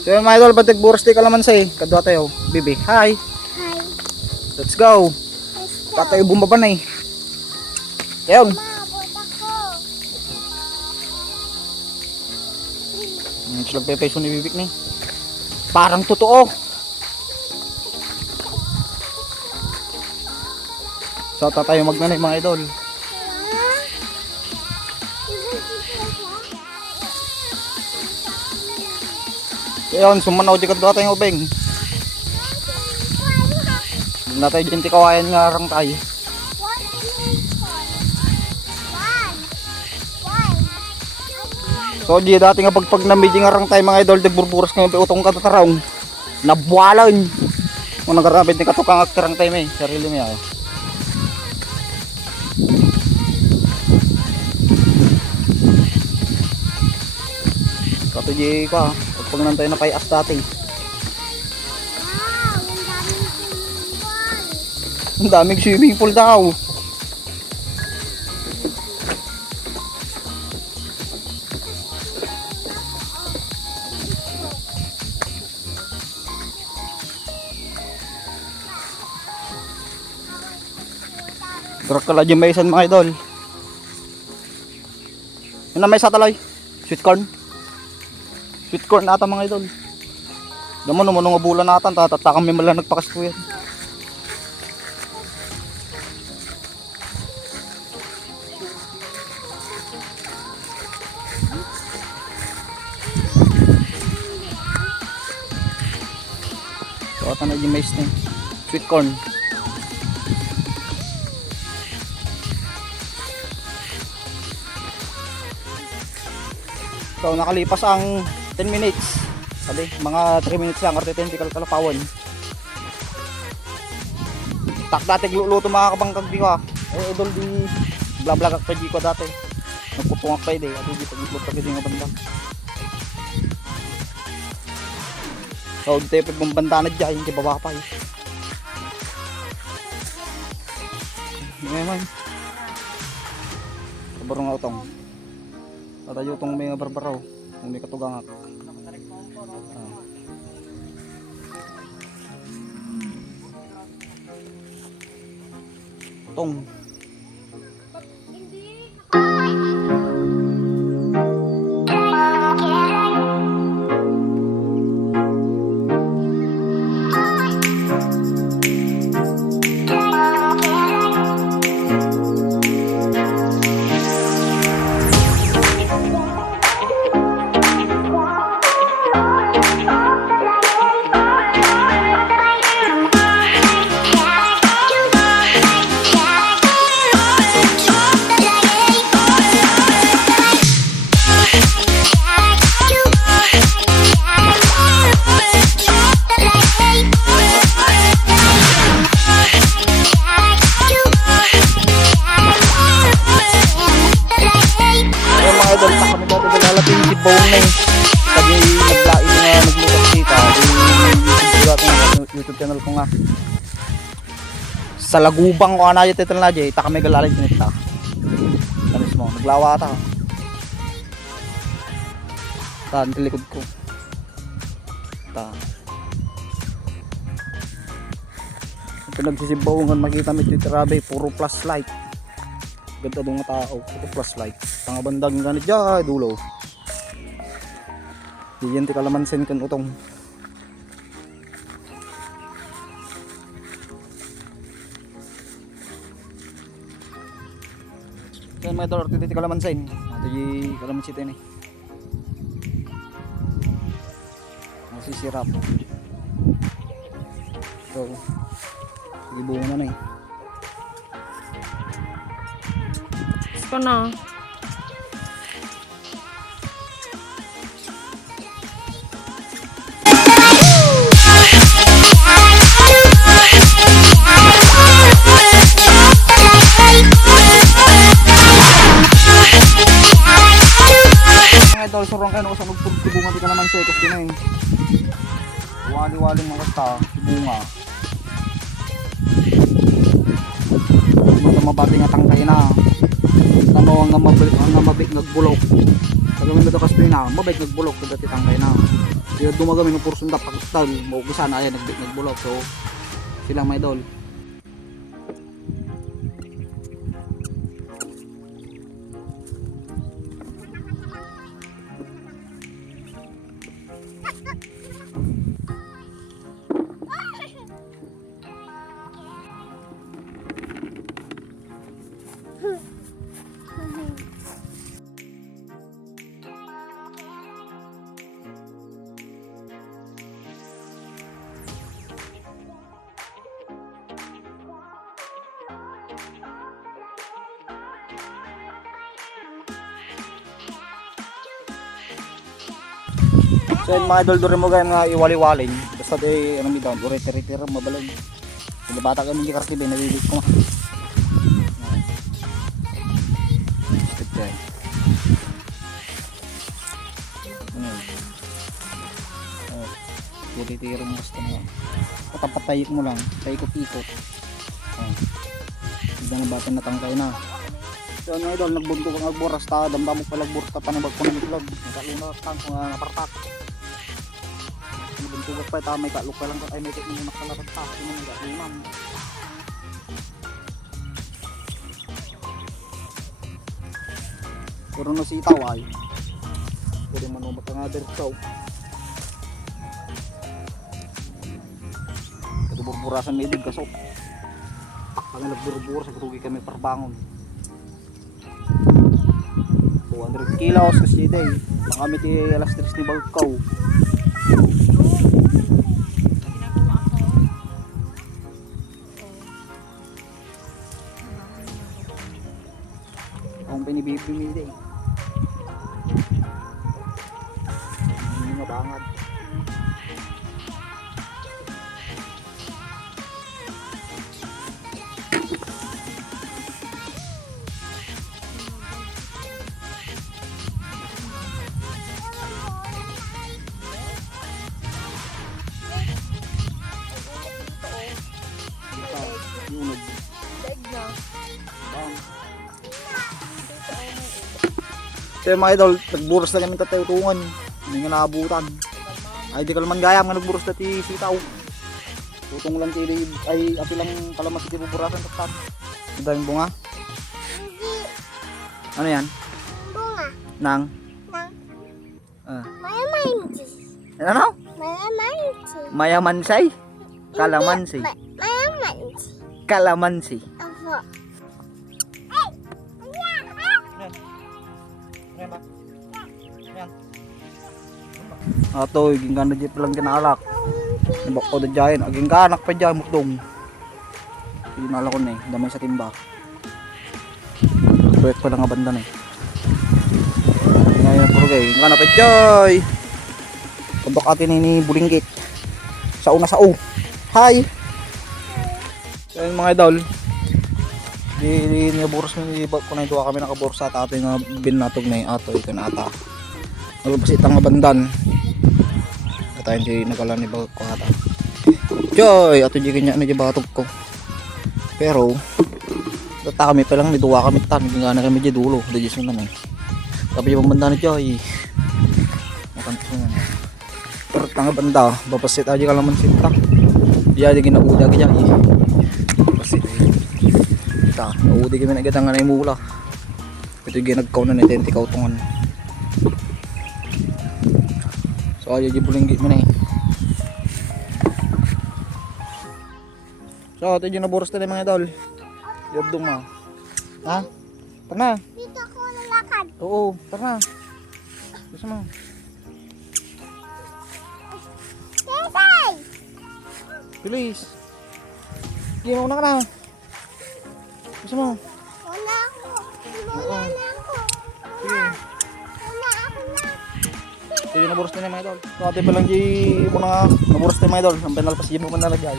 So yun mga idol, batik buras di kalamansi. Kadwa tayo, bibi. Hi. Hi. Let's go. Tatayo bumaba na eh. Ayun. Mabot ako. Silag pepeso ni bibik ni. Parang totoo. So tatayo magnanay mga idol. Ayun, sumanaw di kadwa tayong ubeng. Hindi na tayo dyan tikawayan nga rang tayo. So di dati nga pag namiding nga rang tayo mga idol, de burburas ngayon pa utong katataraw. Nabualan. Kung nagarapit ni katukang aktirang tayo may, sarili mo yan. Kato di ka, pag nantay na kay as dati. Ang daming swimming pool daw. Darak ka lang yung maisan mga idol. Yun na may satalay. Sweet corn. Sweet corn ata mga idol. Damo naman nga bulan natin. Tatakang may malang nagpakasto yan. So ata na yung mais na sweet corn. So nakalipas ang 10 minutes. Sabi, mga 3 minutes lang arte 10 kalapawan. Tak dati gluluto mga kabangkag di ko. Idol di bla-bla kag pa di ko dati. Nagpupungak pa di, ati di pagluto pa di nga banda. So dito pag banda na diyan, di baba pa eh. Ngayon. Kabarong nga utong. Tatayo itong may barbaraw, kung may katugangak. Tong. YouTube channel ko nga sa Lagubang ko na title na jay ta kami galalay din ta tamis mo naglawa ta tan likod ko ta pinagsisibawngan makita mi titirabe puro flashlight ganda dong tao puro flashlight tanga bandang ganit jay dulo diyan ti kalamansin kan utong. Yan mga dollar titi kalamansin. Ito yung kalamansin ito eh. Masisirap. So, ibuo na eh. Ito na. Idol surong kayo sa nagtubungan di ka naman sa ikos din eh. Wali-waling mga kasta, bunga. Mga mabati nga tangkay na. Tano ang mabalik ang mabik nagbulok. Pag may nadakas na mabik nagbulok sa dati tangkay na. Yung dumagami ng porsun dapat pagkastal. Maukisa na ayan nagbulok. So silang mga idol. So yun mga idol, doon mo gaya nga iwali-walin. Basta di, ano mi down, retira mabalag. Hindi bata kami hindi karti, nalilig ko nga. Okay. Retira mo basta nga. Patapatayik mo lang, paikot-ikot. Hindi na bata natangkay na. So mga idol, nagbunto kang agboras ta, damdamok palagboras ta, panibag ko ng itlog. Nakalunod kang napartak. Tugag pa ito, may kalok pa lang ay may teknik na nakalapag pa yung mga limam. Pero no sitaw ay pwede manumot ang other chow. Ito burburasan may dig kasok. Kami nagburbura sa grugi kami parbangon. 200 kilos kasi day. Kami ti alas 3 ni Bagkaw. Ang pinibibimili eh. Hindi mabangad. Yunod. So mga idol, nagburos na kami tatayutungan. Hindi nga naabutan. Ay di ka naman gaya nga nagburos na ti sitaw. Tutong lang ti ay api lang kalamas ti buburasan sa tan. Ang daming bunga. Ano yan? Bunga. Nang? Mayamansi. Ano? Mayamansi. Mayamansay? Kalamansi. Mayamansi. Kalamansi. Ako. Ato, iging gana dyan palang kinalak. Nabak ko na dyan, aging kanak pa dyan, mukdong. Pinala ko na eh, damay sa timba. Pwet pa lang nga banda na eh. Ngayon puro gay, iging kanak pa dyan. Kabak atin ini bulinggit. Sa una sa O. Hi! So yun mga idol. Di niyaburos mo, ko na ito kami nakabursa at ato yung binatog na yung ato, ito na ata. Nalabas itang bandan. Tayo hindi nagala ni bagag ko ata. Joy! Ato di kanya na di batog ko. Pero, data kami pa lang, niduwa kami tan. Hindi nga na kami di dulo. Dajis mo naman eh. Tapi yung banda na Joy. Makantos mo naman. Pero tanga banda, bapasit aja ka laman sinta. Di aja ginauda ka dyan eh. Bapasit eh. Ita, naudi kami nagatang nga na yung mula. Ito yung ginagkaw na natin, tikaw tungan. So aja di bulinggit mo na eh. So ito yung naburos na mga idol. Yabdong mo. Ha? Tara na. Dito ako lalakad. Oo, tara na. Gusto mo. Tetay! Bilis. Ginaw na ka na. Gusto mo. Wala ako. Oo. Wala na ako. Sige. Wala ako na. Ito yung naburos na mga idol. So ate pa lang di mo na naburos na mga idol. Ang penal pa siya mo man nalagay.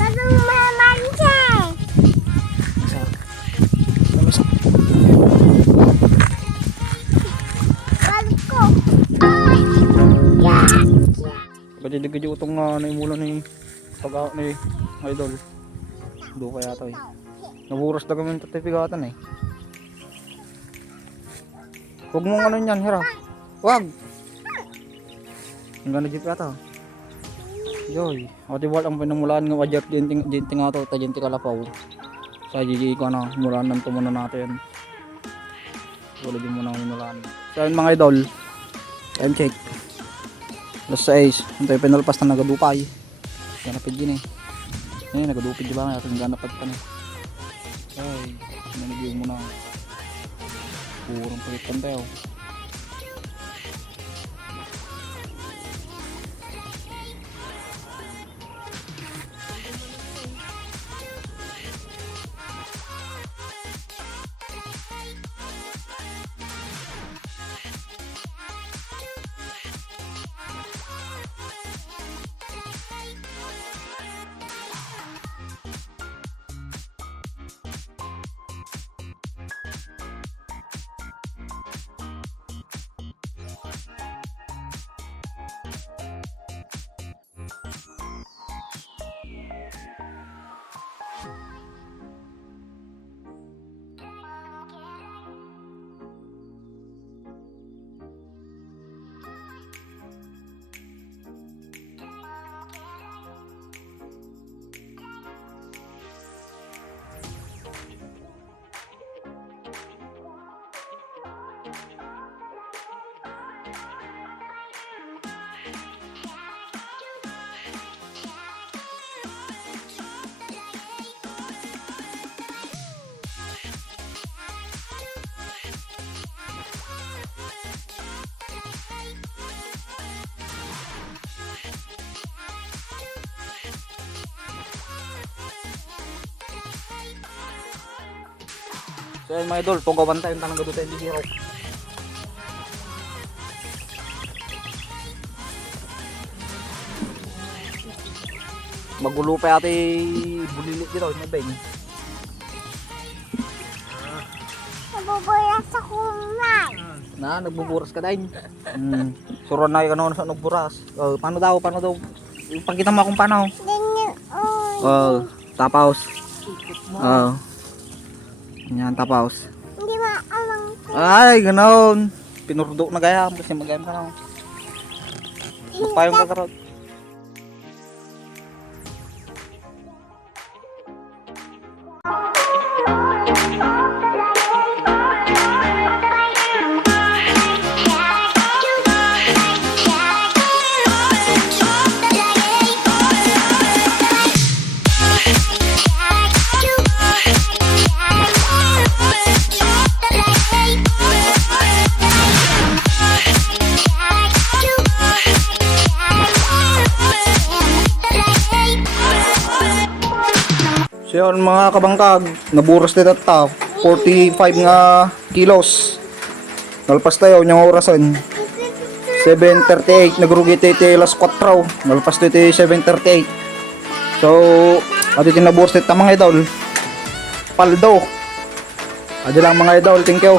Lalong mayamansi. Balik ko. Yeah. Pwede utong na imula ni pag ni idol. Do kaya to eh. Naburas na kami ng tatipigatan eh. Huwag mong ano yan, hira. Huwag! Ang ganda dito ata. Yoy. O diba ang pinamulaan ng wajar dinti nga to. Tajinti kalapaw. Sa GG ko na. Mulaan ng tumunan natin. Wala din muna ang mulaan. So yun mga idol. Time check. Alas 6. Ito yung pinalpas na nagadupay. Ganapid yun eh. Eh, nagadupid diba nga. Ang ganapad pa na. Ay, nanigyan mo na. Purong palitan tayo. So yun mga idol, tugawan tayo ng tanong gadto tayo di hero. Magulo pa ate bulilit dito, may beng. Nabuburas ako na. Na, nagbuburas ka din. Suruan na yung ano sa nagburas. Paano daw? Pagkita mo akong paano. Ganyan, oh. Tapos. Yan, tapos. Hindi maalang ko. Ay, ganoon. Pinurdo na gayam kasi magayam ka na. Magpayong ka karot. So yun mga kabangkag, naburas dito ta, 45 nga kilos. Nalpas tayo, yung orasan. 7:38, nagrugi tayo alas 4. Nalpas tayo 7:38. So, ato yung naburas dito mga idol. Paldo. Adi lang mga idol, thank you.